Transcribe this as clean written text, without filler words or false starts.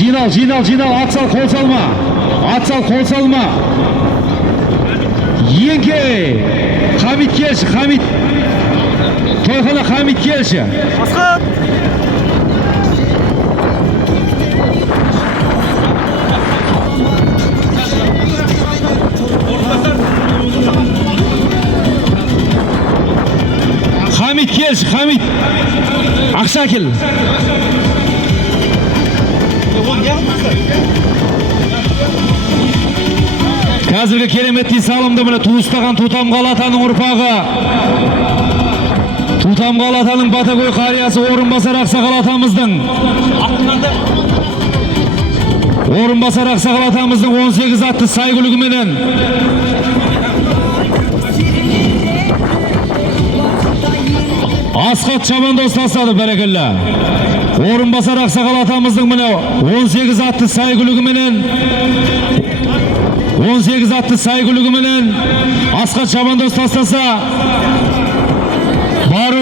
Жинал, ат сал, қол салма. Ат сал, қол салма. Еңке, Хамит келші, Хамит. Тойхана Хамит келші. Асхат. Хамит келші, Хамит. Ақша кел. Қазіргі кереметтей салымды міне туыстаған Тутамғалы атаның ұрпағы. Тутамғалы атаның Батагөй қариясы Орынбасар Ақсақал атамыздың. Орынбасар Ақсақал атамыздың 18 атты сайгүлігіменен Асхат Шабандоз тастады, бәрекелді. Орынбасар Ақсақал атамыздың міне 18 атты сайгүлігіменен 18 атты сайгүлігіменен Асхат Шабандоз тастаса, бар